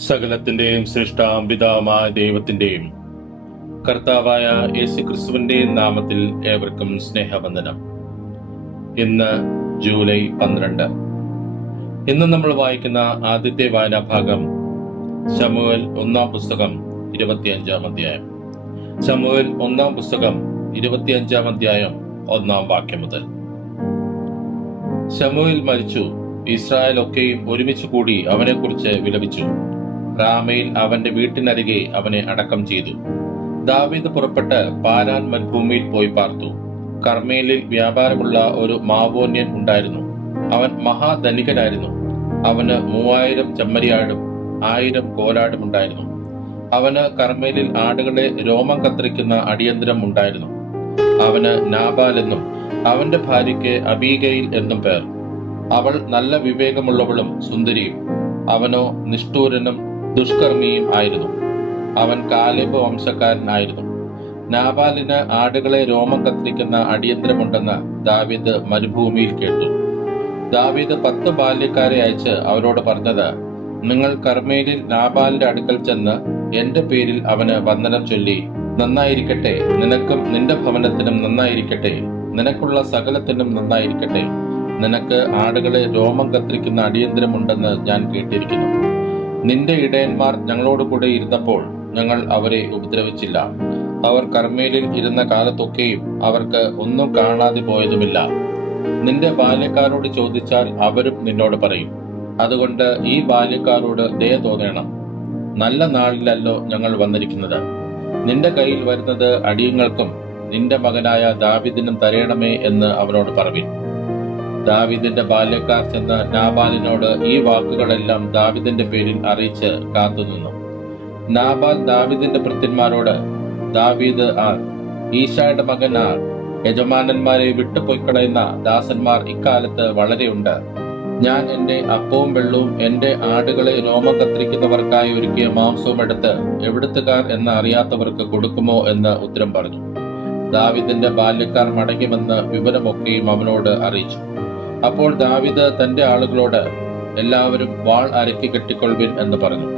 സകലത്തിന്റെയും സൃഷ്ടാവും പിതാവുമായ ദൈവത്തിന്റെയും കർത്താവായ യേശുക്രിസ്തുവിന്റെയും നാമത്തിൽ ഏവർക്കും സ്നേഹവന്ദനം. ഇന്ന് ജൂലൈ 12. ഇന്ന് നമ്മൾ വായിക്കുന്ന ആദ്യത്തെ വായനാ ഭാഗം ശമൂവേൽ 1-ാം പുസ്തകം 25-ാം അധ്യായം. ശമൂവേൽ 1-ാം പുസ്തകം 25-ാം അധ്യായം 1-ാം വാക്യം മുതൽ. ശമൂവേൽ മരിച്ചു. ഇസ്രായേൽ ഒക്കെയും ഒരുമിച്ച് കൂടി അവനെക്കുറിച്ച് വിലപിച്ചു. റാമയിൽ അവന്റെ വീട്ടിനരികെ അവനെ അടക്കം ചെയ്തു. ദാവീദ് പുറപ്പെട്ട് പാരാൻ മരുഭൂമിയിൽ പോയി പാർത്തു. കർമ്മേലിൽ വ്യാപാരമുള്ള ഒരു മാവോന്യൻ ഉണ്ടായിരുന്നു. അവൻ മഹാധനികനായിരുന്നു. അവന് 3000 ചെമ്മരിയാടും 1000 കോലാടും ഉണ്ടായിരുന്നു. അവന് കർമ്മേലിൽ ആടുകളെ രോമം കത്തിരിക്കുന്ന അടിയന്തരം ഉണ്ടായിരുന്നു. അവന് നാബാൽ എന്നും അവന്റെ ഭാര്യയ്ക്ക് അബീഗയിൽ എന്നും പേർ. അവൾ നല്ല വിവേകമുള്ളവളും സുന്ദരിയും. അവനോ നിഷ്ഠൂരനും ദുഷ്കർമ്മിയും ആയിരുന്നു. അവൻ കാലേബ് വംശക്കാരനായിരുന്നു. നാബാലിന് ആടുകളെ രോമം കത്തിരിക്കുന്ന അടിയന്തരമുണ്ടെന്ന് ദാവീദ് മരുഭൂമിയിൽ കേട്ടു. ദാവീദ് 10 ബാല്യക്കാരെ അയച്ച് അവരോട് പറഞ്ഞത്, നിങ്ങൾ കർമ്മേലിൽ നാബാലിന്റെ അടുക്കൽ ചെന്ന് എന്റെ പേരിൽ അവന് വന്ദനം ചൊല്ലി, നന്നായിരിക്കട്ടെ, നിനക്കും നിന്റെ ഭവനത്തിനും നന്നായിരിക്കട്ടെ, നിനക്കുള്ള സകലത്തിനും നന്നായിരിക്കട്ടെ, നിനക്ക് ആടുകളെ രോമം കത്തിരിക്കുന്ന അടിയന്തരമുണ്ടെന്ന് ഞാൻ കേട്ടിരിക്കുന്നു. നിന്റെ ഇടയന്മാർ ഞങ്ങളോട് കൂടെ ഇരുന്നപ്പോൾ ഞങ്ങൾ അവരെ ഉപദ്രവിച്ചില്ല. അവർ കർമ്മേലിൽ ഇരുന്ന കാലത്തൊക്കെയും അവർക്ക് ഒന്നും കാണാതെ പോയതുമില്ല. നിന്റെ ബാല്യക്കാരോട് ചോദിച്ചാൽ അവരും നിന്നോട് പറയും. അതുകൊണ്ട് ഈ ബാല്യക്കാരോട് ദയ തോന്നണം. നല്ല നാളിലല്ലോ ഞങ്ങൾ വന്നിരിക്കുന്നത്. നിന്റെ കയ്യിൽ വരുന്നത് അടിയങ്ങൾക്കും നിന്റെ മകനായ ദാവീദിനും തരയണമേ എന്ന് അവനോട് പറവിൻ. ദാവീദിന്റെ ബാല്യക്കാർ ചെന്ന് നാബാലിനോട് ഈ വാക്കുകളെല്ലാം ദാവീദിന്റെ പേരിൽ അറിയിച്ച് കാത്തുനിന്നു. നാബാൽ ദാവീദിന്റെ ഭൃത്യന്മാരോട്, ദാവീദ് ആർ? ഈശായുടെ മകൻ ആർ? യജമാനന്മാരെ വിട്ടുപോയിക്കളയുന്ന ദാസന്മാർ ഇക്കാലത്ത് വളരെയുണ്ട്. ഞാൻ എന്റെ അപ്പവും വെള്ളവും എന്റെ ആടുകളെ രോമം കത്തിരിക്കുന്നവർക്കായി ഒരുക്കിയ മാംസവും എടുത്ത് എവിടുത്തുകാർ എന്ന് അറിയാത്തവർക്ക് കൊടുക്കുമോ എന്ന് ഉത്തരം പറഞ്ഞു. ദാവീദിന്റെ ബാല്യക്കാർ മടങ്ങിവന്ന് വിവരമൊക്കെയും അവനോട് അറിയിച്ചു. അപ്പോൾ ദാവീദ് തന്റെ ആളുകളോട്, എല്ലാവരും വാൾ അരക്കി കെട്ടിക്കൊള്ളുവിൻ എന്ന് പറഞ്ഞു.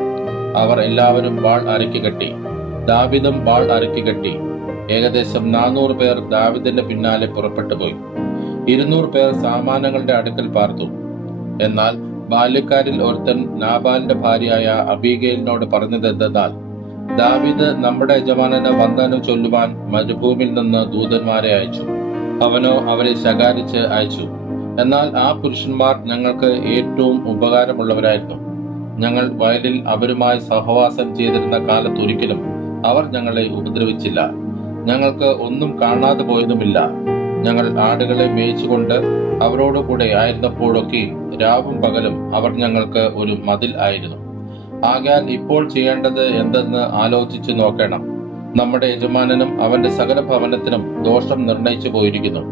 അവർ എല്ലാവരും വാൾ അരക്കി കെട്ടി. ദാവീദും വാൾ അരക്കി കെട്ടി. ഏകദേശം 400 പേർ ദാവീദിന്റെ പിന്നാലെ പുറപ്പെട്ടു പോയി. 200 പേർ സാമാനങ്ങളുടെ അടുക്കൽ പാർത്തു. എന്നാൽ ബാല്യക്കാരിൽ ഒരുത്തൻ നാബാലിന്റെ ഭാര്യയായ അബീഗയിലിനോട് പറഞ്ഞതെന്തെന്നാൽ, ദാവീദ് നമ്മുടെ യജമാനന് വന്ദനം ചൊല്ലുവാൻ മരുഭൂമിയിൽ നിന്ന് ദൂതന്മാരെ അയച്ചു. അവനോ അവരെ ശകാരിച്ച് അയച്ചു. എന്നാൽ ആ പുരുഷന്മാർ ഞങ്ങൾക്ക് ഏറ്റവും ഉപകാരമുള്ളവരായിരുന്നു. ഞങ്ങൾ വയലിൽ അവരുമായി സഹവാസം ചെയ്തിരുന്ന കാലത്തൊരിക്കലും അവർ ഞങ്ങളെ ഉപദ്രവിച്ചില്ല. ഞങ്ങൾക്ക് ഒന്നും കാണാതെ പോയതുമില്ല. ഞങ്ങൾ ആടുകളെ മേയിച്ചുകൊണ്ട് അവരോടുകൂടെ ആയിരുന്നപ്പോഴൊക്കെ രാവും പകലും അവർ ഞങ്ങൾക്ക് ഒരു മതിൽ ആയിരുന്നു. ആകയാൽ ഇപ്പോൾ ചെയ്യേണ്ടത് എന്തെന്ന് ആലോചിച്ചു നോക്കണം. നമ്മുടെ യജമാനനും അവന്റെ സകല ഭവനത്തിനും ദോഷം നിർണയിച്ചു പോയിരിക്കുന്നു.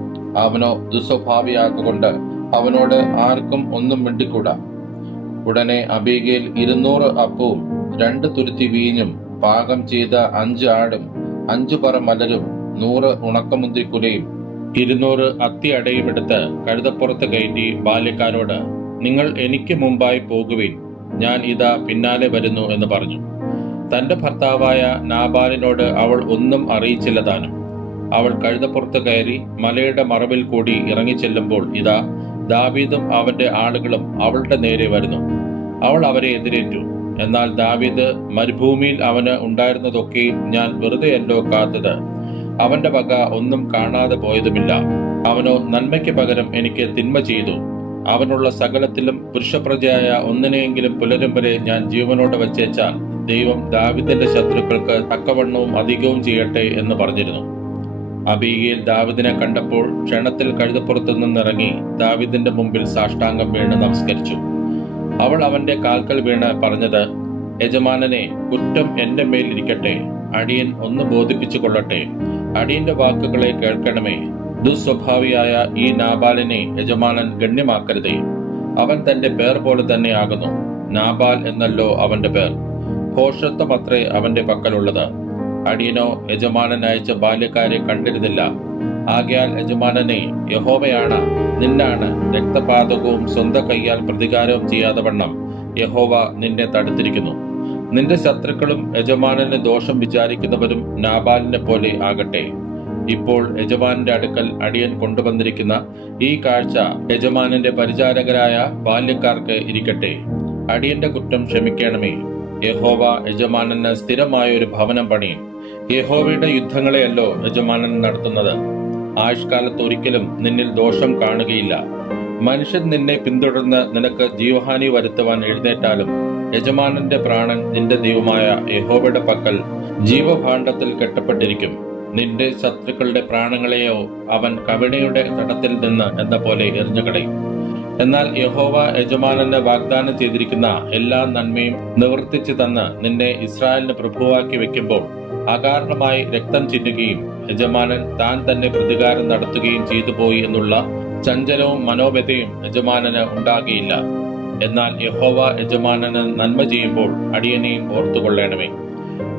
അവനോ ദുസ്വഭാവിയാകൊണ്ട് അവനോട് ആർക്കും ഒന്നും മിണ്ടിക്കൂടാ. ഉടനെ അബീഗയിൽ 200 അപ്പവും 2 തുരുത്തി വീഞ്ഞും പാകം ചെയ്ത 5 ആടും 5 പറ മലരും 100 ഉണക്കമുന്തിരിക്കുലയും 200 അത്തി അടയും എടുത്ത് കഴുതപ്പുറത്ത് കയറ്റി ബാല്യക്കാരോട്, നിങ്ങൾ എനിക്ക് മുമ്പായി പോകുവിൻ, ഞാൻ ഇതാ പിന്നാലെ വരുന്നു എന്ന് പറഞ്ഞു. തന്റെ ഭർത്താവായ നാബാലിനോട് അവൾ ഒന്നും അറിയിച്ചില്ല താനും. അവൾ കഴുതപ്പുറത്ത് കയറി മലയുടെ മറവിൽ കൂടി ഇറങ്ങിച്ചെല്ലുമ്പോൾ ഇതാ ദാവീദും അവന്റെ ആളുകളും അവളുടെ നേരെ വരുന്നു. അവൾ അവരെ എതിരേറ്റു. എന്നാൽ ദാവീദ്, മരുഭൂമിയിൽ അവന് ഉണ്ടായിരുന്നതൊക്കെയും ഞാൻ വെറുതെയല്ലോ കാത്തത്. അവന്റെ വക ഒന്നും കാണാതെ പോയതുമില്ല. അവനോ നന്മയ്ക്ക് പകരം എനിക്ക് തിന്മ ചെയ്തു. അവനുള്ള സകലത്തിലും പുരുഷപ്രജയായ ഒന്നിനെയെങ്കിലും പുലരും വരെ ഞാൻ ജീവനോടെ വച്ചേച്ചാൽ ദൈവം ദാവീദിന്റെ ശത്രുക്കൾക്ക് തക്കവണ്ണവും അധികവും ചെയ്യട്ടെ എന്ന് പറഞ്ഞിരുന്നു. അബീഗയിൽ ദാവീദിനെ കണ്ടപ്പോൾ ക്ഷണത്തിൽ കഴുതപ്പുറത്തു നിന്നിറങ്ങി ദാവീദിന്റെ മുമ്പിൽ സാഷ്ടാംഗം വീണ് നമസ്കരിച്ചു. അവൾ അവന്റെ കാൽക്കൽ വീണ് പറഞ്ഞത്, യജമാനനെ, കുറ്റം എന്റെ മേൽ ഇരിക്കട്ടെ. അടിയൻ ഒന്ന് ബോധിപ്പിച്ചു കൊള്ളട്ടെ. അടിയന്റെ വാക്കുകളെ കേൾക്കണമേ. ദുസ്വഭാവിയായ ഈ നാബാലിനെ യജമാനൻ ഗണ്യമാക്കരുതേ. അവൻ തന്റെ പേർ പോലെ തന്നെ ആകുന്നു. നാബാൽ എന്നല്ലോ അവന്റെ പേർ. ഭോഷത്വമത്രേ അവന്റെ പക്കലുള്ളത്. അടിയനോ യജമാനൻ അയച്ച ബാല്യക്കാരെ കണ്ടിരുന്നില്ല. ആകയാൽ യജമാനനെ, യഹോവയാണ്, നിന്നാണ് രക്തപാതകവും സ്വന്തം കൈയാൽ പ്രതികാരവും ചെയ്യാതെ വണ്ണം യഹോവ നിന്നെ തടുത്തിരിക്കുന്നു. നിന്റെ ശത്രുക്കളും യജമാനന് ദോഷം വിചാരിക്കുന്നവരും നാബാലിനെ പോലെ ആകട്ടെ. ഇപ്പോൾ യജമാനന്റെ അടുക്കൽ അടിയൻ കൊണ്ടുവന്നിരിക്കുന്ന ഈ കാഴ്ച യജമാനന്റെ പരിചാരകരായ ബാല്യക്കാർക്ക് ഇരിക്കട്ടെ. അടിയന്റെ കുറ്റം ക്ഷമിക്കണമേ. യഹോവ യജമാനന് സ്ഥിരമായ ഒരു ഭവനം പണിയും. യഹോവയുടെ യുദ്ധങ്ങളെയല്ലോ യജമാനൻ നടത്തുന്നത്. ആയുഷ്കാലത്ത് ഒരിക്കലും നിന്നിൽ ദോഷം കാണുകയില്ല. മനുഷ്യൻ നിന്നെ പിന്തുടർന്ന് നിനക്ക് ജീവഹാനി വരുത്തുവാൻ എഴുന്നേറ്റാലും യജമാനന്റെ പ്രാണൻ നിന്റെ ദൈവമായ യഹോവയുടെ പക്കൽ ജീവഭാണ്ഡത്തിൽ കെട്ടപ്പെട്ടിരിക്കും. നിന്റെ ശത്രുക്കളുടെ പ്രാണങ്ങളെയോ അവൻ കവിണയുടെ തടത്തിൽ നിന്ന് എന്ന പോലെ എറിഞ്ഞുകളയും. എന്നാൽ യഹോവ യജമാനന് വാഗ്ദാനം ചെയ്തിരിക്കുന്ന എല്ലാ നന്മയും നിവർത്തിച്ചു തന്ന് നിന്നെ ഇസ്രായേലിന് പ്രഭുവാക്കി വെക്കുമ്പോൾ അകാരണമായി രക്തം ചിന്നുകയും യജമാനൻ താൻ തന്നെ പ്രതികാരം നടത്തുകയും ചെയ്തു പോയി എന്നുള്ള ചഞ്ചലവും മനോവ്യതയും യജമാനന് ഉണ്ടാകുകയില്ല. എന്നാൽ യഹോവ യജമാനന് നന്മ ചെയ്യുമ്പോൾ അടിയനെയും ഓർത്തുകൊള്ളണമേ.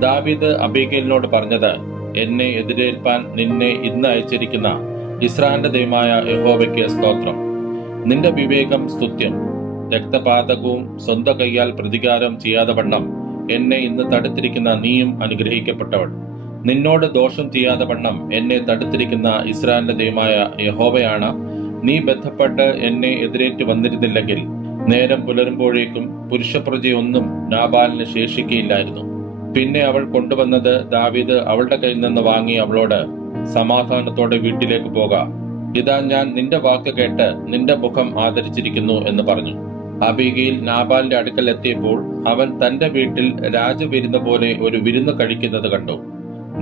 ദാവീദ് അബീഗേലിനോട് പറഞ്ഞത്, എന്നെ എതിരേൽപ്പാൻ നിന്നെ ഇന്ന് അയച്ചിരിക്കുന്ന ഇസ്രായേലിന്റെ ദൈവമായ യഹോവയ്ക്ക് സ്തോത്രം. നിന്റെ വിവേകം സ്തുത്യം. രക്തപാതകവും സ്വന്തം കൈയാൽ പ്രതികാരം ചെയ്യാതെ വണ്ണം എന്നെ ഇന്ന് തടുത്തിരിക്കുന്ന നീയും അനുഗ്രഹിക്കപ്പെട്ടവൾ. നിന്നോട് ദോഷം ചെയ്യാതെ വണ്ണം എന്നെ തടുത്തിരിക്കുന്ന ഇസ്രായേലിന്റെ ദൈവമായ യഹോവയാണ്. നീ ബന്ധപ്പെട്ട് എന്നെ എതിരേറ്റ് വന്നിരുന്നില്ലെങ്കിൽ നേരം പുലരുമ്പോഴേക്കും പുരുഷപ്രജയൊന്നും നാബാലിന് ശേഷിക്കയില്ലായിരുന്നു. പിന്നെ അവൾ കൊണ്ടുവന്നത് ദാവീദ് അവളുടെ കയ്യിൽ നിന്ന് വാങ്ങി അവളോട്, സമാധാനത്തോടെ വീട്ടിലേക്ക് പോകാം. ഇതാ ഞാൻ നിന്റെ വാക്ക് കേട്ട് നിന്റെ മുഖം ആദരിച്ചിരിക്കുന്നു എന്ന് പറഞ്ഞു. അബീഗയിൽ നാബാലിന്റെ അടുക്കൽ എത്തിയപ്പോൾ അവൻ തന്റെ വീട്ടിൽ രാജവിരുന്ന് പോലെ ഒരു വിരുന്ന് കഴിക്കുന്നത് കണ്ടു.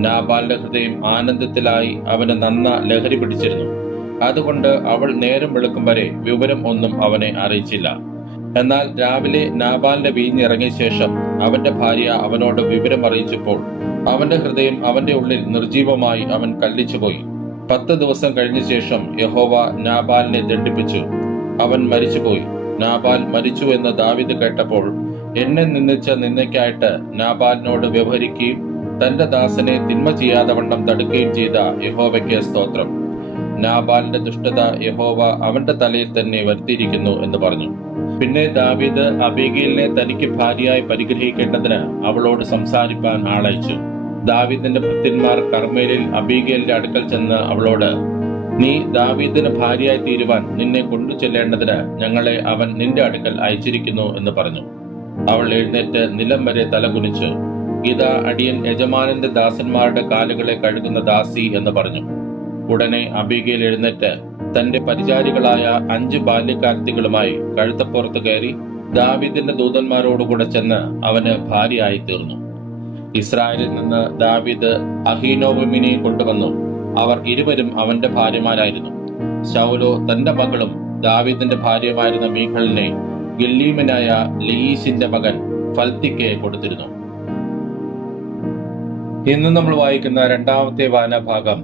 നാബാലിന്റെ ഹൃദയം ആനന്ദത്തിലായി അവന് നന്ന ലഹരി പിടിച്ചിരുന്നു. അതുകൊണ്ട് അവൾ നേരം വെളുക്കും വരെ വിവരം ഒന്നും അവനെ അറിയിച്ചില്ല. എന്നാൽ രാവിലെ നാബാലിന്റെ വീഞ്ഞിറങ്ങിയ ശേഷം അവന്റെ ഭാര്യ അവനോട് വിവരം അറിയിച്ചപ്പോൾ അവന്റെ ഹൃദയം അവന്റെ ഉള്ളിൽ നിർജീവമായി അവൻ കല്ലിച്ചുപോയി. 10 ദിവസം കഴിഞ്ഞ ശേഷം യഹോവ നാബാലിനെ ദണ്ഡിപ്പിച്ചു. അവൻ മരിച്ചുപോയി. നാബാൽ മരിച്ചു എന്ന് ദാവീദ് കേട്ടപ്പോൾ എന്നെ നിന്ദിച്ച നിന്ദയ്ക്കായിട്ട് നാബാലിനോട് വ്യവഹരിക്കുകയും തന്റെ ദാസനെ തിന്മ ചെയ്യാതെ വണ്ണം തടുക്കുകയും ചെയ്ത യഹോവയ്ക്ക് സ്തോത്രം. നാബാലിന്റെ ദുഷ്ടത യഹോവ അവന്റെ തലയിൽ തന്നെ വരുത്തിയിരിക്കുന്നു എന്ന് പറഞ്ഞു. പിന്നെ ദാവീദ് അബീഗയിലിനെ തനിക്ക് ഭാര്യയായി പരിഗ്രഹിക്കേണ്ടതിന് അവളോട് സംസാരിപ്പാൻ ആളയച്ചു. ദാവീദിന്റെ ഭൃത്യന്മാർ കർമ്മേലിൽ അബീഗയിലിന്റെ അടുക്കൽ ചെന്ന് അവളോട്, നീ ദാവീദിന് ഭാര്യയായി തീരുവാൻ നിന്നെ കൊണ്ടു ചെല്ലേണ്ടതിന് ഞങ്ങളെ അവൻ നിന്റെ അടുക്കൽ അയച്ചിരിക്കുന്നു എന്ന് പറഞ്ഞു. അവൾ എഴുന്നേറ്റ് നിലം വരെ തലകുനിച്ചു, ഇതാ അടിയൻ യജമാനന്റെ ദാസന്മാരുടെ കാലുകളെ കഴുകുന്ന ദാസി എന്ന് പറഞ്ഞു. ഉടനെ അബീഗയിൽ എഴുന്നേറ്റ് തന്റെ പരിചാരികളായ 5 ബാല്യക്കാരത്തികളുമായി കഴുത്തപ്പുറത്ത് കയറി ദാവീദിന്റെ ദൂതന്മാരോടുകൂടെ ചെന്ന് അവന് ഭാര്യയായി തീർന്നു. ഇസ്രായേലിൽ നിന്ന് ദാവീദ് അഹീനോവമിനെ കൊണ്ടുവന്നു. അവർ ഇരുവരും അവന്റെ ഭാര്യമാരായിരുന്നു. ശൗലോ തന്റെ മകളും ദാവീദിന്റെ ഭാര്യമായിരുന്ന മീഖളിനെ ഗില്ലീമനായ ലയീശിന്റെ മകൻ ഫൽത്തിക്ക് കൊടുത്തിരുന്നു. ഇന്ന് നമ്മൾ വായിക്കുന്ന രണ്ടാമത്തെ വായനാഭാഗം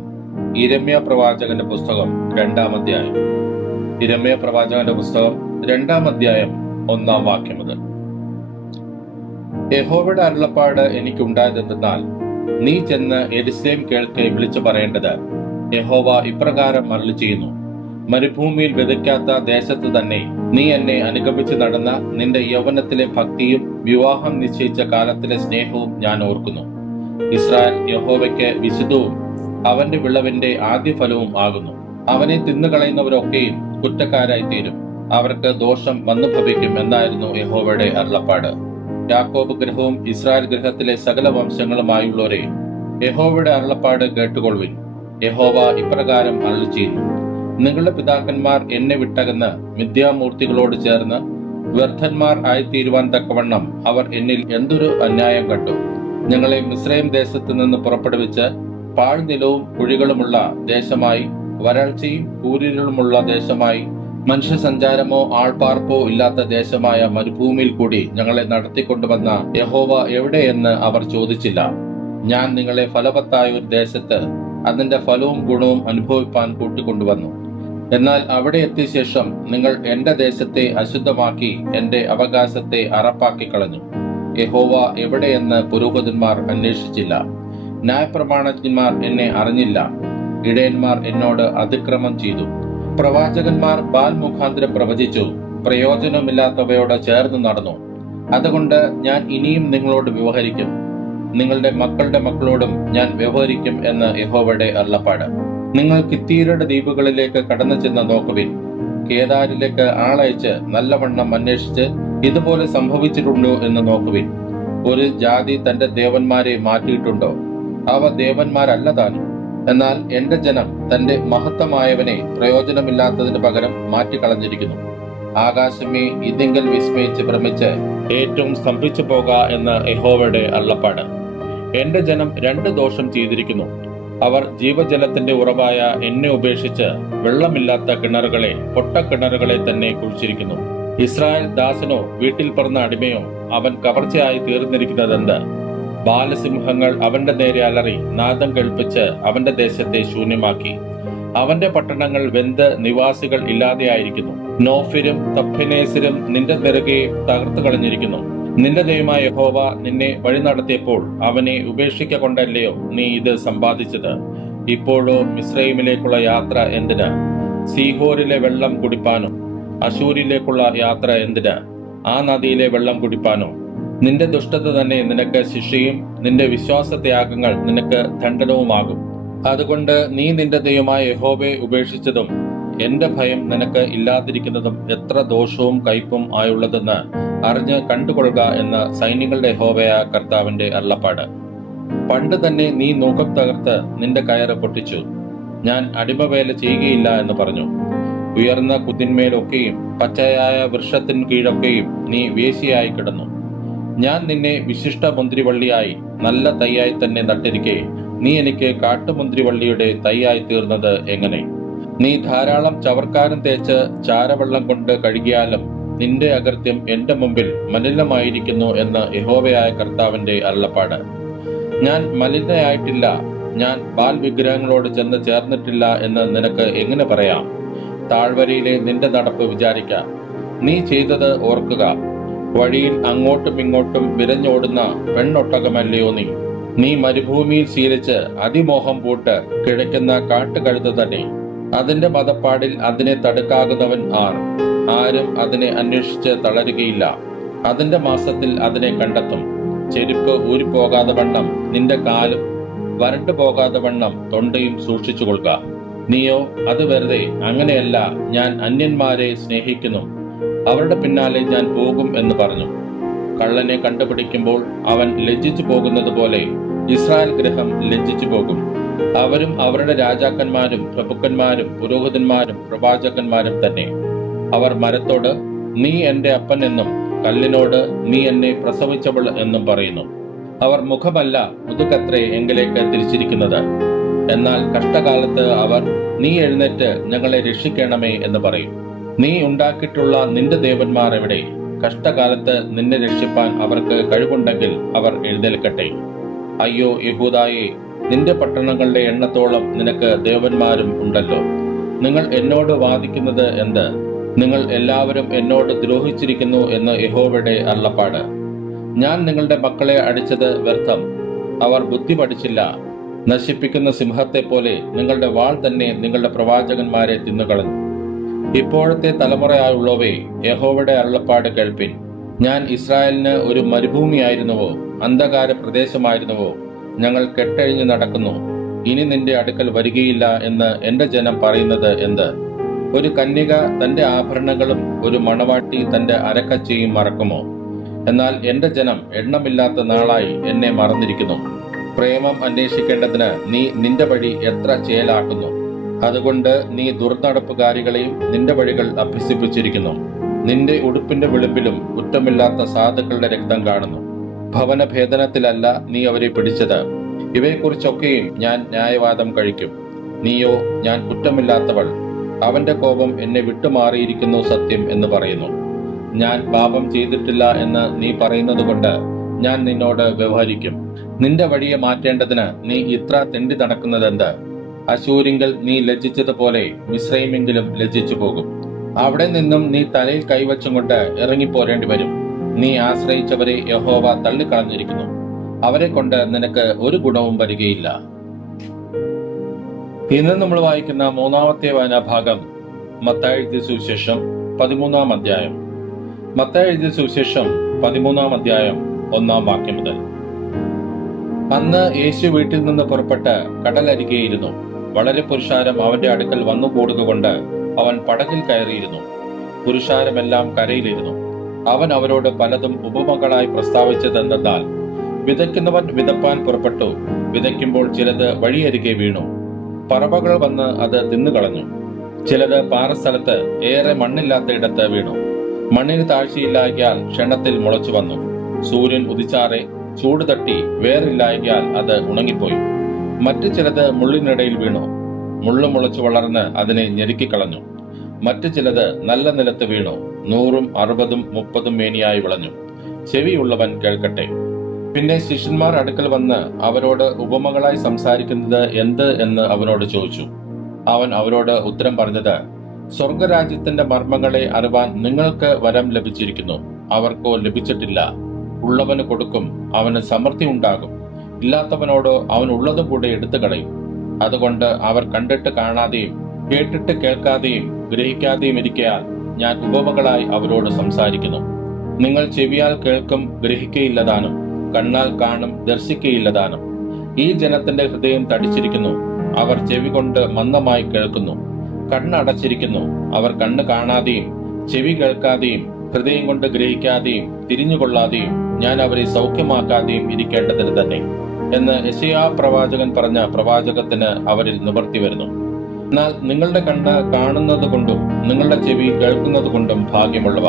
യിരെമ്യാ പ്രവാചകന്റെ പുസ്തകം 2-ാം അധ്യായം. യിരെമ്യാ പ്രവാചകന്റെ പുസ്തകം 2-ാം അധ്യായം 1-ാം വാക്യം മുതൽ. യഹോവയുടെ അരുളപ്പാട് എനിക്കുണ്ടായതെന്തെന്നാൽ, നീ ചെന്ന് യെരൂശലേം കേൾക്കെ വിളിച്ചു പറയേണ്ടത്, യഹോവ ഇപ്രകാരം അരുളി ചെയ്യുന്നു, മരുഭൂമിയിൽ വിതയ്ക്കാത്ത ദേശത്ത് തന്നെ നീ എന്നെ അനുഗമിച്ചു നടന്ന നിന്റെ യൗവനത്തിലെ ഭക്തിയും വിവാഹം നിശ്ചയിച്ച കാലത്തിലെ സ്നേഹവും ഞാൻ ഓർക്കുന്നു. ഇസ്രായേൽ യഹോവയ്ക്ക് വിശുദ്ധവും അവന്റെ വിളവിന്റെ ആദ്യ ഫലവും ആകുന്നു. അവനെ തിന്നുകളയുന്നവരൊക്കെയും കുറ്റക്കാരായി തീരും. അവർക്ക് ദോഷം വന്നു ഭവിക്കും എന്നായിരുന്നു യഹോവയുടെ അരുളപ്പാട്. യാക്കോബ് ഗൃഹവും ഇസ്രായേൽ ഗൃഹത്തിലെ സകല വംശങ്ങളുമായുള്ളവരെ, യഹോവയുടെ അരുളപ്പാട് കേട്ടുകൊള്ളുവിൻ. യഹോവ ഇപ്രകാരം അരുളി ചെയ്യുന്നു, നിങ്ങളുടെ പിതാക്കന്മാർ എന്നെ വിട്ടകന്ന് മിഥ്യാമൂർത്തികളോട് ചേർന്ന് വ്യർത്ഥന്മാർ ആയിത്തീരുവാൻ തക്കവണ്ണം അവർ എന്നിൽ എന്തൊരു അന്യായം കണ്ടു. ഞങ്ങളെ മിസ്രയീം ദേശത്ത് നിന്ന് പുറപ്പെടുവിച്ച് പാഴ്നിലവും കുഴികളുമുള്ള ദേശമായി, വരൾച്ചയും കൂരിരുളുമുള്ള ദേശമായി, മനുഷ്യസഞ്ചാരമോ ആൾപ്പാർപ്പോ ഇല്ലാത്ത ദേശമായ മരുഭൂമിയിൽ കൂടി ഞങ്ങളെ നടത്തിക്കൊണ്ടുവന്ന യഹോവ എവിടെയെന്ന് അവർ ചോദിച്ചില്ല. ഞാൻ നിങ്ങളെ ഫലവത്തായ ഒരു ദേശത്ത് അതിന്റെ ഫലവും ഗുണവും അനുഭവിപ്പാൻ കൂട്ടിക്കൊണ്ടുവന്നു. എന്നാൽ അവിടെ എത്തിയ ശേഷം നിങ്ങൾ എന്റെ ദേശത്തെ അശുദ്ധമാക്കി എന്റെ അവകാശത്തെ അറപ്പാക്കി കളഞ്ഞു. യഹോവ എവിടെയെന്ന് പുരോഹിതന്മാർ അന്വേഷിച്ചില്ല. ന്യായപ്രമാണജ്ഞന്മാർ എന്നെ അറിഞ്ഞില്ല. ഇടയന്മാർ എന്നോട് അതിക്രമം ചെയ്തു. പ്രവാചകന്മാർ ബാൽ മുഖാന്തരം പ്രവചിച്ചു. പ്രയോജനമില്ലാത്തവയോട് ചേർന്ന് നടന്നു. അതുകൊണ്ട് ഞാൻ ഇനിയും നിങ്ങളോട് വ്യവഹരിക്കും, നിങ്ങളുടെ മക്കളുടെ മക്കളോടും ഞാൻ വ്യവഹരിക്കും എന്ന് യഹോവയുടെ അരുളപ്പാട്. നിങ്ങൾ കിത്തീരുടെ ദ്വീപുകളിലേക്ക് കടന്നു ചെന്ന് നോക്കുവിൻ. കേദാരിലേക്ക് ആളയച്ച് നല്ലവണ്ണം അന്വേഷിച്ച് ഇതുപോലെ സംഭവിച്ചിട്ടുണ്ടോ എന്ന് നോക്കുവിൻ. ഒരു ജാതി തന്റെ ദേവന്മാരെ മാറ്റിയിട്ടുണ്ടോ? അവ ദേവന്മാരല്ല താനും. എന്നാൽ എന്റെ ജനം തന്റെ മഹത്വമായവനെ പ്രയോജനമില്ലാത്തതിന് പകരം മാറ്റിക്കളഞ്ഞിരിക്കുന്നു. ആകാശമേ, ഇതിങ്കൽ വിസ്മയിച്ച് ഭ്രമിച്ച് ഏറ്റവും സ്തംഭിച്ചു പോക എന്ന് യഹോവയുടെ അരുളപ്പാട്. എന്റെ ജനം രണ്ട് ദോഷം ചെയ്തിരിക്കുന്നു. അവർ ജീവജലത്തിന്റെ ഉറവായ എന്നെ ഉപേക്ഷിച്ച് വെള്ളമില്ലാത്ത കിണറുകളെ, പൊട്ടക്കിണറുകളെ തന്നെ കുഴിച്ചിരിക്കുന്നു. ഇസ്രായേൽ ദാസനോ വീട്ടിൽ പിറന്ന അടിമയോ അവൻ കവർച്ചയായി തീർന്നിരിക്കുന്നതെന്ത്? ബാലസിംഹങ്ങൾ അവന്റെ നേരെ അലറി നാദം കേൾപ്പിച്ച് അവന്റെ ദേശത്തെ ശൂന്യമാക്കി. അവന്റെ പട്ടണങ്ങൾ വെന്ത് നിവാസികൾ ഇല്ലാതെയായിരിക്കുന്നു. നോഫിരും തഫ്നേസിരും നിന്റെ നെറുകെ തകർത്തു കളഞ്ഞിരിക്കുന്നു. നിന്റെ ദൈവമായ യഹോവ നിന്നെ വഴി നടത്തിയപ്പോൾ അവനെ ഉപേക്ഷിക്കൊണ്ടല്ലയോ നീ ഇത് സമ്പാദിച്ചത്? ഇപ്പോഴോ മിസ്രൈമിലേക്കുള്ള യാത്ര എന്തിന്? സീഹോരിലെ വെള്ളം കുടിപ്പാനോ? അശൂരിലേക്കുള്ള യാത്ര എന്തിന്? ആ നദിയിലെ വെള്ളം കുടിപ്പാനോ? നിന്റെ ദുഷ്ടത തന്നെ നിനക്ക് ശിക്ഷയും നിന്റെ വിശ്വാസത്യാഗങ്ങൾ നിനക്ക് ദണ്ഡനവുമാകും. അതുകൊണ്ട് നീ നിന്റെ ദൈവമായ യഹോവയെ ഉപേക്ഷിച്ചതും എന്റെ ഭയം നിനക്ക് ഇല്ലാതിരിക്കുന്നതും എത്ര ദോഷവും കയ്പും ആയുള്ളതെന്ന് അറിഞ്ഞ് കണ്ടുകൊള്ളുക എന്ന് സൈന്യങ്ങളുടെ യഹോവയായ കർത്താവിന്റെ അരുളപ്പാട്. പണ്ട് തന്നെ നീ നൂകം തകർത്ത് നിന്റെ കയറ് പൊട്ടിച്ചു. ഞാൻ അടിമവേല ചെയ്യുകയില്ല എന്ന് പറഞ്ഞു. ഉയർന്ന കുതിന്മേലൊക്കെയും പച്ചയായ വൃക്ഷത്തിൻ കീഴൊക്കെയും നീ വേശ്യയായി കിടന്നു. ഞാൻ നിന്നെ വിശിഷ്ട മുന്തിരിവള്ളിയായി നല്ല തൈയായി തന്നെ നട്ടിരിക്കെ നീ എനിക്ക് കാട്ടുമുന്തിരിവള്ളിയുടെ തൈയായി തീർന്നത് എങ്ങനെ? നീ ധാരാളം ചവർക്കാരം തേച്ച് ചാരവെള്ളം കൊണ്ട് കഴുകിയാലും നിന്റെ അകൃത്യം എന്റെ മുമ്പിൽ മലിനമായിരിക്കുന്നു എന്ന് യഹോവയായ കർത്താവിന്റെ അരുളപ്പാട്. ഞാൻ മലിനയായിട്ടില്ല, ഞാൻ ബാൽ വിഗ്രഹങ്ങളോട് ചെന്ന് ചേർന്നിട്ടില്ല എന്ന് നിനക്ക് എങ്ങനെ പറയാം? താഴ്വരയിലെ നിന്റെ നടപ്പ് വിചാരിക്ക, നീ ചെയ്തത് ഓർക്കുക. വഴിയിൽ അങ്ങോട്ടും ഇങ്ങോട്ടും വിരഞ്ഞോടുന്ന പെണ്ണൊട്ടകമല്ലയോ നീ? നീ മരുഭൂമിയിൽ ശീലിച്ച് അതിമോഹം പൂട്ട് കിഴക്കുന്ന കാട്ടുകഴുത തന്നെ. അതിന്റെ മതപ്പാടിൽ അതിനെ തടുക്കാകുന്നവൻ ആർ? ആരും അതിനെ അന്വേഷിച്ച് തളരുകയില്ല. അതിന്റെ മാസത്തിൽ അതിനെ കണ്ടെത്തും. ചെരുപ്പ് ഊരിപ്പോകാതെ വണ്ണം നിന്റെ കാലും വരണ്ടു പോകാതെ വണ്ണം തൊണ്ടയും സൂക്ഷിച്ചു കൊള്ളുക. നീയോ അത് വെറുതെ. അങ്ങനെയല്ല, ഞാൻ അന്യന്മാരെ സ്നേഹിക്കുന്നു, അവരുടെ പിന്നാലെ ഞാൻ പോകും എന്ന് പറഞ്ഞു. കള്ളനെ കണ്ടുപിടിക്കുമ്പോൾ അവൻ ലജ്ജിച്ചു പോകുന്നത് പോലെ ഇസ്രായേൽ ഗൃഹം ലജ്ജിച്ചു പോകും. അവരും അവരുടെ രാജാക്കന്മാരും പ്രഭുക്കന്മാരും പുരോഹിതന്മാരും പ്രവാചകന്മാരും തന്നെ. അവർ മരത്തോട് നീ എന്റെ അപ്പൻ എന്നും കല്ലിനോട് നീ എന്നെ പ്രസവിച്ചവൾ എന്നും പറയുന്നു. അവർ മുഖമല്ല മുതുകത്രേ എങ്കിലേക്ക് തിരിച്ചിരിക്കുന്നത്. എന്നാൽ കഷ്ടകാലത്ത് അവർ നീ എഴുന്നേറ്റ് ഞങ്ങളെ രക്ഷിക്കണമേ എന്ന് പറയും. നീ ഉണ്ടാക്കിയിട്ടുള്ള നിന്റെ ദേവന്മാർ എവിടെ? കഷ്ടകാലത്ത് നിന്നെ രക്ഷിപ്പാൻ അവർക്ക് കഴിവുണ്ടെങ്കിൽ അവർ എഴുന്നേൽക്കട്ടെ. അയ്യോ യഹൂദായേ, നിന്റെ പട്ടണങ്ങളുടെ എണ്ണത്തോളം നിനക്ക് ദേവന്മാരും ഉണ്ടല്ലോ. നിങ്ങൾ എന്നോട് വാദിക്കുന്നത് എന്ത്? നിങ്ങൾ എല്ലാവരും എന്നോട് ദ്രോഹിച്ചിരിക്കുന്നു എന്ന് യഹോവയുടെ അരുളപ്പാട്. ഞാൻ നിങ്ങളുടെ മക്കളെ അടിച്ചത് വ്യർത്ഥം. അവർ ബുദ്ധി പഠിച്ചില്ല. നശിപ്പിക്കുന്ന സിംഹത്തെ പോലെ നിങ്ങളുടെ വാൾ തന്നെ നിങ്ങളുടെ പ്രവാചകന്മാരെ തിന്നുകളഞ്ഞു. ഇപ്പോഴത്തെ തലമുറയായുള്ളവേ, യഹോവയുടെ അരുളപ്പാട് കേൾപ്പിൻ. ഞാൻ ഇസ്രായേലിന് ഒരു മരുഭൂമിയായിരുന്നുവോ, അന്ധകാര പ്രദേശമായിരുന്നുവോ? ഞങ്ങൾ കെട്ടഴിഞ്ഞു നടക്കുന്നു, ഇനി നിന്റെ അടുക്കൽ വരികയില്ല എന്ന് എന്റെ ജനം പറയുന്നത് എന്ത്? ഒരു കന്യക തന്റെ ആഭരണങ്ങളും ഒരു മണവാട്ടി തന്റെ അരക്കച്ചയും മറക്കുമോ? എന്നാൽ എന്റെ ജനം എണ്ണമില്ലാത്ത നാളായി എന്നെ മറന്നിരിക്കുന്നു. പ്രേമം അന്വേഷിക്കേണ്ടതിന് നീ നിന്റെ വഴി എത്ര ചേലാക്കുന്നു. അതുകൊണ്ട് നീ ദുർനടപ്പുകാരികളെയും നിന്റെ വഴികൾ അഭ്യസിപ്പിച്ചിരിക്കുന്നു. നിന്റെ ഉടുപ്പിന്റെ വെളുപ്പിലും കുറ്റമില്ലാത്ത സാധുക്കളുടെ രക്തം കാണുന്നു. ഭവനഭേദനത്തിലല്ല നീ അവരെ പിടിച്ചത്. ഇവയെക്കുറിച്ചൊക്കെയും ഞാൻ ന്യായവാദം കഴിക്കും. നീയോ ഞാൻ കുറ്റമില്ലാത്തവൾ, അവന്റെ കോപം എന്നെ വിട്ടുമാറിയിരിക്കുന്നു സത്യം എന്ന് പറയുന്നു. ഞാൻ പാപം ചെയ്തിട്ടില്ല എന്ന് നീ പറയുന്നത് കൊണ്ട് ഞാൻ നിന്നോട് വ്യവഹരിക്കും. നിന്റെ വഴിയെ മാറ്റേണ്ടതിന് നീ ഇത്ര തെണ്ടി നടക്കുന്നതെന്ത്? അശൂരിങ്കൽ നീ ലജ്ജിച്ചതുപോലെ മിസ്രൈമെങ്കിലും ലജ്ജിച്ചു പോകും. അവിടെ നിന്നും നീ തലയിൽ കൈവച്ചും കൊണ്ട് ഇറങ്ങിപ്പോരേണ്ടി വരും. നീ ആശ്രയിച്ചവരെ യഹോവ തള്ളിക്കളഞ്ഞിരിക്കുന്നു. അവരെ കൊണ്ട് നിനക്ക് ഒരു ഗുണവും വരികയില്ല. ഇന്ന് നമ്മൾ വായിക്കുന്ന മൂന്നാമത്തെ വായനാഭാഗം മത്തായി എഴുതിയ സുവിശേഷം 13-ാം അധ്യായം. മത്തായി എഴുതിയ സുവിശേഷം 13-ാം അധ്യായം 1-ാം വാക്യം മുതൽ. അന്ന് യേശു വീട്ടിൽ നിന്ന് പുറപ്പെട്ട് കടലരികെയിരുന്നു. വളരെ പുരുഷാരം അവന്റെ അടുക്കൽ വന്നുകൂടുക കൊണ്ട് അവൻ പടകിൽ കയറിയിരുന്നു. പുരുഷാരമെല്ലാം കരയിലിരുന്നു. അവൻ അവരോട് പലതും ഉപമകളായി പ്രസ്താവിച്ചതെന്നാൽ, വിതയ്ക്കുന്നവൻ വിതപ്പാൻ പുറപ്പെട്ടു. വിതയ്ക്കുമ്പോൾ ചിലത് വഴിയരികെ വീണു. പറവകൾ വന്ന് അത് തിന്നുകളഞ്ഞു. ചിലത് പാറസ്ഥലത്ത് ഏറെ മണ്ണില്ലാത്ത ഇടത്ത് വീണു. മണ്ണിന് താഴ്ചയില്ലായ്കയാൽ ക്ഷണത്തിൽ മുളച്ചു വന്നു. സൂര്യൻ ഉദിച്ചാറെ ചൂട് തട്ടി വേറില്ലായ്കയാൽ അത് ഉണങ്ങിപ്പോയി. മറ്റു ചിലത് മുള്ളിനിടയിൽ വീണു. മുള്ളു മുളച്ചു വളർന്ന് അതിനെ ഞെരുക്കിക്കളഞ്ഞു. മറ്റു ചിലത് നല്ല നിലത്ത് വീണു. 100, 60, 30 മേനിയായി വിളഞ്ഞു. ചെവിയുള്ളവൻ കേൾക്കട്ടെ. പിന്നെ ശിഷ്യന്മാർ അടുക്കൽ വന്ന് അവരോട് ഉപമകളായി സംസാരിക്കുന്നത് എന്ത് എന്ന് അവനോട് ചോദിച്ചു. അവൻ അവരോട് ഉത്തരം പറഞ്ഞത്, സ്വർഗരാജ്യത്തിന്റെ മർമ്മങ്ങളെ അറിവാൻ നിങ്ങൾക്ക് വരം ലഭിച്ചിരിക്കുന്നു, അവർക്കോ ലഭിച്ചിട്ടില്ല. ഉള്ളവന് കൊടുക്കും, അവന് സമൃദ്ധി ഉണ്ടാകും. ഇല്ലാത്തവനോടോ അവൻ ഉള്ളതും കൂടെ എടുത്തു കളയും. അതുകൊണ്ട് അവർ കണ്ടിട്ട് കാണാതെയും കേട്ടിട്ട് കേൾക്കാതെയും ഗ്രഹിക്കാതെയും ഇരിക്കയാൽ ഞാൻ ഉപമകളായി അവരോട് സംസാരിക്കുന്നു. നിങ്ങൾ ചെവിയാൽ കേൾക്കും, ഗ്രഹിക്കയില്ലതാനും; കണ്ണാൽ കാണും, ദർശിക്കയില്ലതാനും. ഈ ജനത്തിന്റെ ഹൃദയം തടിച്ചിരിക്കുന്നു. അവർ ചെവി കൊണ്ട് മന്ദമായി കേൾക്കുന്നു, കണ്ണടച്ചിരിക്കുന്നു. അവർ കണ്ണ് കാണാതെയും ചെവി കേൾക്കാതെയും ഹൃദയം കൊണ്ട് ഗ്രഹിക്കാതെയും തിരിഞ്ഞുകൊള്ളാതെയും ഞാൻ അവരെ സൗഖ്യമാക്കാതെയും ഇരിക്കേണ്ടതിന് തന്നെ എന്ന് യെശയ്യാ പ്രവാചകൻ പറഞ്ഞ പ്രവാചകത്തിന് അവരിൽ നിവർത്തി വരുന്നു. എന്നാൽ നിങ്ങളുടെ കണ്ണ് കാണുന്നത് കൊണ്ടും നിങ്ങളുടെ ചെവി കേൾക്കുന്നത് കൊണ്ടും ഭാഗ്യമുള്ളവ.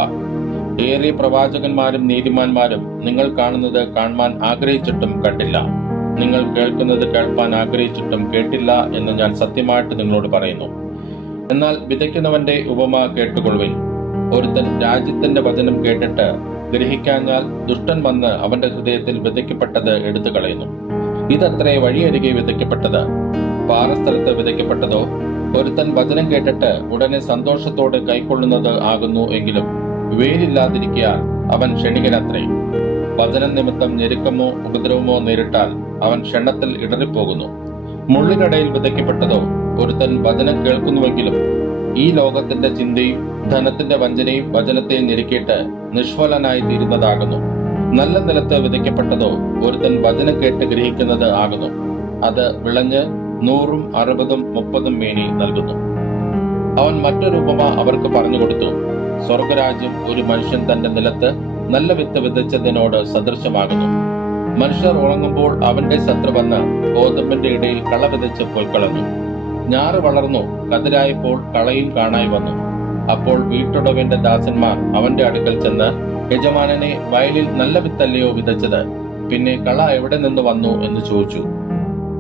ഏറെ പ്രവാചകന്മാരും നീതിമാന്മാരും നിങ്ങൾ കാണുന്നത് കാണുവാൻ ആഗ്രഹിച്ചിട്ടും കണ്ടില്ല, നിങ്ങൾ കേൾക്കുന്നത് കേൾപ്പാൻ ആഗ്രഹിച്ചിട്ടും കേട്ടില്ല എന്ന് ഞാൻ സത്യമായിട്ട് നിങ്ങളോട് പറയുന്നു. എന്നാൽ വിതയ്ക്കുന്നവന്റെ ഉപമ കേട്ടുകൊള്ളുവിൻ. ഒരുത്തൻ രാജ്യത്തിന്റെ വചനം കേട്ടിട്ട് ഗ്രഹിക്കാഞ്ഞാൽ ദുഷ്ടൻ വന്ന് അവന്റെ ഹൃദയത്തിൽ വിതയ്ക്കപ്പെട്ടത് എടുത്തു കളയുന്നു. ഇതത്രേ വഴിയരികെ വിതയ്ക്കപ്പെട്ടത്. പാറസ്ഥലത്ത് വിതയ്ക്കപ്പെട്ടതോ ഒരുത്തൻ വചനം കേട്ടിട്ട് ഉടനെ സന്തോഷത്തോടെ കൈക്കൊള്ളുന്നത് ആകുന്നു. എങ്കിലും വേരില്ലാതിരിക്കയാൽ അവൻ ക്ഷണികനത്രേ. വചനം നിമിത്തം ഞെരുക്കമോ ഉപദ്രവമോ നേരിട്ടാൽ അവൻ ക്ഷണത്തിൽ ഇടറിപ്പോകുന്നു. മുള്ളിനിടയിൽ വിതയ്ക്കപ്പെട്ടതോ ഒരുത്തൻ വചനം കേൾക്കുന്നുവെങ്കിലും ഈ ലോകത്തിന്റെ ചിന്തയും ധനത്തിന്റെ വഞ്ചനയും വചനത്തെ ഞെരുക്കിയിട്ട് നിഷ്ഫലനായി തീരുന്നതാകുന്നു. നല്ല നിലത്ത് വിതയ്ക്കപ്പെട്ടതോ ഒരുത്തൻ വചനം കേട്ട് ഗ്രഹിക്കുന്നത് ആകുന്നു. അത് വിളഞ്ഞ് 100, 60, 30 മേനി നൽകുന്നു. അവൻ മറ്റൊരു ഉപമ അവർക്ക് പറഞ്ഞു കൊടുത്തു. സ്വർഗരാജ്യം ഒരു മനുഷ്യൻ തന്റെ നിലത്ത് നല്ല വിത്ത് വിതച്ചതിനോട് സദൃശമാകുന്നു. മനുഷ്യർ ഉറങ്ങുമ്പോൾ അവന്റെ ശത്രു വന്ന് ഗോതമ്പിന്റെ ഇടയിൽ കള വിതച്ച് പൊയ്ക്കളഞ്ഞു. ഞാറ് വളർന്നു, കതിരായപ്പോൾ കളയും കാണായി വന്നു. അപ്പോൾ വീട്ടുടവന്റെ ദാസന്മാർ അവന്റെ അടുക്കൽ ചെന്ന്, യജമാനനെ, വയലിൽ നല്ല വിത്തല്ലയോ വിതച്ചത്? പിന്നെ കള എവിടെ നിന്ന് വന്നു എന്ന് ചോദിച്ചു.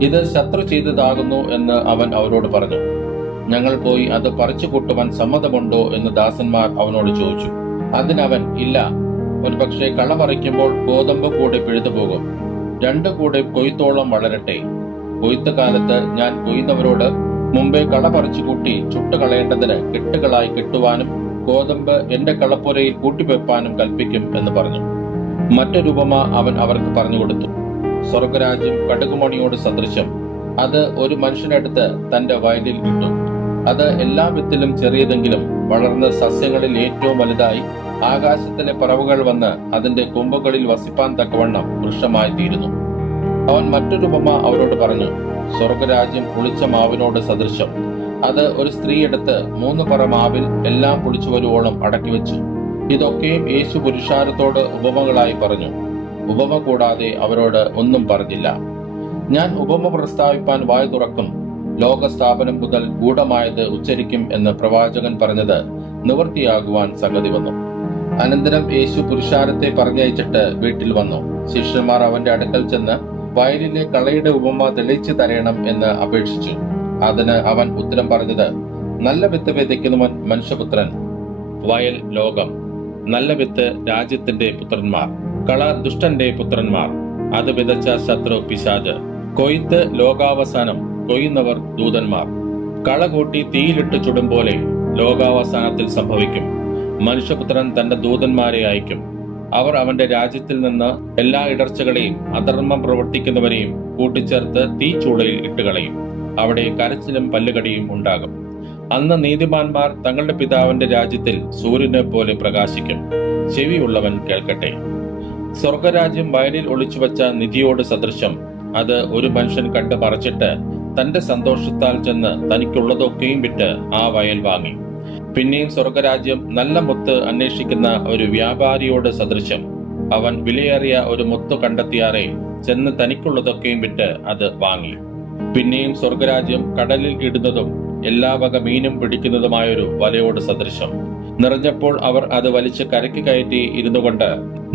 ഇത് ശത്രു ചെയ്തതാകുന്നു എന്ന് അവൻ അവരോട് പറഞ്ഞു. ഞങ്ങൾ പോയി അത് പറിച്ചു കൂട്ടുവാൻ സമ്മതമുണ്ടോ എന്ന് ദാസന്മാർ അവനോട് ചോദിച്ചു. അതിനവൻ, ഇല്ല, ഒരുപക്ഷെ കള പറിക്കുമ്പോൾ ഗോതമ്പ് കൂടെ പിഴുതുപോകും. 2 കൂടെ കൊയ്ത്തോളം വളരട്ടെ. കൊയ്ത്ത് കാലത്ത് ഞാൻ കൊയ്യുന്നവരോട് മുമ്പേ കള പറിച്ചു കൂട്ടി ചുട്ടുകളയേണ്ടതിന് കെട്ടുകളായി കെട്ടുവാനും ഗോതമ്പ് എന്റെ കളപ്പുരയിൽ കൂട്ടിവെപ്പാനും കൽപ്പിക്കും എന്ന് പറഞ്ഞു. മറ്റൊരു ഉപമ അവൻ അവർക്ക് പറഞ്ഞുകൊടുത്തു. സ്വർഗരാജ്യം കടുകുമണിയോട് സദൃശം. അത് ഒരു മനുഷ്യനെടുത്ത് തന്റെ വയലിൽ ഇട്ടു. അത് എല്ലാ വിത്തിലും ചെറിയതെങ്കിലും വളർന്ന് സസ്യങ്ങളിൽ ഏറ്റവും വലുതായി ആകാശത്തിലെ പറവുകൾ വന്ന് അതിന്റെ കൊമ്പുകളിൽ വസിപ്പാൻ തക്കവണ്ണം വൃക്ഷമായി തീരുന്നു. അവൻ മറ്റൊരു ഉപമ അവരോട് പറഞ്ഞു. സ്വർഗരാജ്യം പുളിച്ച മാവിനോട് സദൃശം. അത് ഒരു സ്ത്രീ എടുത്ത് 3 പറ മാവിൽ എല്ലാം പുളിച്ചു വരുവോളം അടക്കി വെച്ചു. ഇതൊക്കെയും യേശു പുരുഷാരത്തോട് ഉപമകളായി പറഞ്ഞു. ഉപമ കൂടാതെ അവരോട് ഒന്നും പറഞ്ഞില്ല. ഞാൻ ഉപമ പ്രസ്താവിപ്പാൻ വായ തുറക്കും, ലോകസ്ഥാപനം മുതൽ ഗൂഢമായത് ഉച്ചരിക്കും എന്ന് പ്രവാചകൻ പറഞ്ഞത് നിവൃത്തിയാകുവാൻ സംഗതി വന്നു. അനന്തരം യേശു പുരുഷാരത്തെ പറഞ്ഞയച്ചിട്ട് വീട്ടിൽ വന്നു. ശിഷ്യന്മാർ അവന്റെ അടുക്കൽ ചെന്ന് വയലിലെ കളയുടെ ഉപമ തെളിയിച്ചു തരയണം എന്ന് അപേക്ഷിച്ചു. അതിന് അവൻ ഉത്തരം പറഞ്ഞത്, നല്ല വിത്ത് വിതയ്ക്കുന്നവൻ മനുഷ്യപുത്രൻ, വയൽ ലോകം. നല്ല വിത്ത് രാജ്യത്തിന്റെ പുത്രന്മാർ, കള ദുഷ്ടന്റെ പുത്രന്മാർ. അത് വിതച്ച ശത്രു പിശാച്. കൊയ്ത്ത് ലോകാവസാനം, കൊയ്യുന്നവർ ദൂതന്മാർ. കള കൂട്ടി തീയിലിട്ട് ചുടും പോലെ ലോകാവസാനത്തിൽ സംഭവിക്കും. മനുഷ്യപുത്രൻ തന്റെ ദൂതന്മാരെ അയക്കും. അവർ അവന്റെ രാജ്യത്തിൽ നിന്ന് എല്ലാ ഇടർച്ചകളെയും അധർമ്മം പ്രവർത്തിക്കുന്നവരെയും കൂട്ടിച്ചേർത്ത് തീച്ചൂളയിൽ ഇട്ടുകളയും. അവിടെ കരച്ചിലും പല്ലുകടിയും ഉണ്ടാകും. അന്ന് നീതിമാന്മാർ തങ്ങളുടെ പിതാവിന്റെ രാജ്യത്തിൽ സൂര്യനെ പോലെ പ്രകാശിക്കും. ചെവിയുള്ളവൻ കേൾക്കട്ടെ. സ്വർഗരാജ്യം വയലിൽ ഒളിച്ചുവെച്ച നിധിയോട് സദൃശം. അത് ഒരു മനുഷ്യൻ കണ്ട് മറച്ചിട്ട് തന്റെ സന്തോഷത്താൽ ചെന്ന് തനിക്കുള്ളതൊക്കെയും വിറ്റ് ആ വയൽ വാങ്ങി. പിന്നെയും സ്വർഗരാജ്യം നല്ല മുത്ത് അന്വേഷിക്കുന്ന ഒരു വ്യാപാരിയോട് സദൃശം. അവൻ വിലയേറിയ ഒരു മുത്ത് കണ്ടെത്തിയാറെ ചെന്ന് തനിക്കുള്ളതൊക്കെയും വിറ്റ് അത് വാങ്ങി. പിന്നെയും സ്വർഗരാജ്യം കടലിൽ ഇടുന്നതും എല്ലാ വക മീനും പിടിക്കുന്നതുമായൊരു വലയോട് സദൃശം. നിറഞ്ഞപ്പോൾ അവർ അത് വലിച്ച് കരയ്ക്ക് കയറ്റി ഇരുന്നുകൊണ്ട്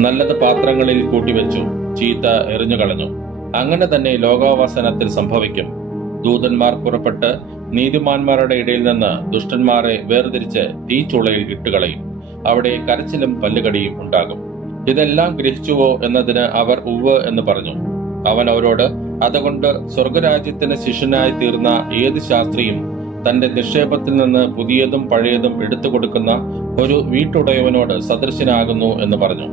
നല്ലത് പാത്രങ്ങളിൽ കൂട്ടിവെച്ചു, ചീത്ത എറിഞ്ഞുകളഞ്ഞു. അങ്ങനെ തന്നെ ലോകാവസാനത്തിൽ സംഭവിക്കും. ദൂതന്മാർ പുറപ്പെട്ട് നീതിമാന്മാരുടെ ഇടയിൽ നിന്ന് ദുഷ്ടന്മാരെ വേർതിരിച്ച് തീച്ചൂളയിൽ ഇട്ടുകളയും. അവിടെ കരച്ചിലും പല്ലുകടിയും ഉണ്ടാകും. ഇതെല്ലാം ഗ്രഹിച്ചുവോ എന്നതിന് അവർ ഉവ്വ് എന്ന് പറഞ്ഞു. അവൻ അവരോട്, അതുകൊണ്ട് സ്വർഗരാജ്യത്തിന് ശിഷ്യനായി തീർന്ന ഏത് ശാസ്ത്രിയും തന്റെ നിക്ഷേപത്തിൽ നിന്ന് പുതിയതും പഴയതും എടുത്തു കൊടുക്കുന്ന ഒരു വീട്ടുടയവനോട് സദൃശനാകുന്നു എന്ന് പറഞ്ഞു.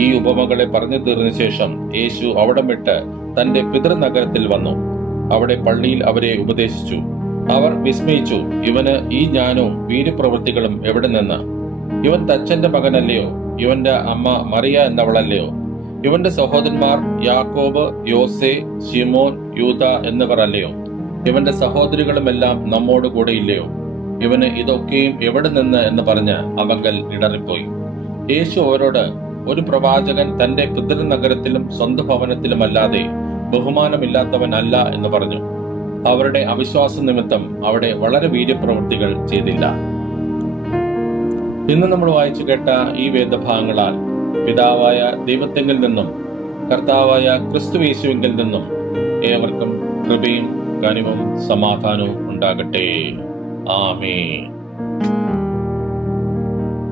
ഈ ഉപമകളെ പറഞ്ഞു തീർന്ന ശേഷം യേശു അവിടം വിട്ട് തന്റെ പിതൃനഗരത്തിൽ വന്നു. അവിടെ പള്ളിയിൽ അവരെ ഉപദേശിച്ചു. അവർ വിസ്മയിച്ചു, ഇവന് ഈ ജ്ഞാനവും വീര്യപ്രവൃത്തികളും എവിടെ നിന്ന്? ഇവൻ തച്ചന്റെ മകനല്ലയോ? ഇവന്റെ അമ്മ മറിയ എന്നവളല്ലയോ? ഇവന്റെ സഹോദരന്മാർ യാക്കോബ്, യോസെ, ശിമോൻ, യൂദ എന്നിവർ അല്ലയോ? ഇവന്റെ സഹോദരികളുമെല്ലാം നമ്മോട് കൂടെ ഇല്ലയോ? ഇവന് ഇതൊക്കെയും എവിടെ നിന്ന് എന്ന് പറഞ്ഞ് അവങ്കൽ ഇടറിപ്പോയി. യേശു അവരോട്, ഒരു പ്രവാചകൻ തന്റെ പിതൃനഗരത്തിലും സ്വന്തം ഭവനത്തിലുമല്ലാതെ ബഹുമാനമില്ലാത്തവൻ അല്ല എന്ന് പറഞ്ഞു. അവരുടെ അവിശ്വാസ നിമിത്തം അവിടെ വളരെ വീര്യപ്രവൃത്തികൾ ചെയ്തില്ല. ഇന്ന് നമ്മൾ വായിച്ചു കേട്ട ഈ വേദഭാഗങ്ങളാൽ പിതാവായ ദൈവത്തെങ്കിൽ നിന്നും കർത്താവായ ക്രിസ്തുയേശുവിങ്കിൽ നിന്നും ഏവർക്കും കൃപയും കനിവും സമാധാനവും ഉണ്ടാകട്ടെ. ആമേൻ.